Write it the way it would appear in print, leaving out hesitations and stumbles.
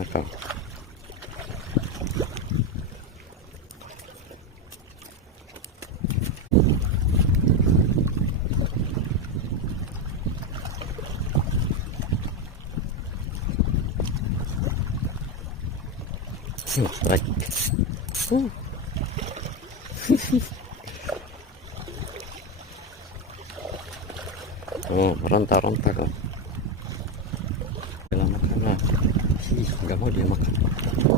Mana kau? Strike. Oh, meronta-ronta kau. Dalam makanan. Ih, nggak mau dia makan.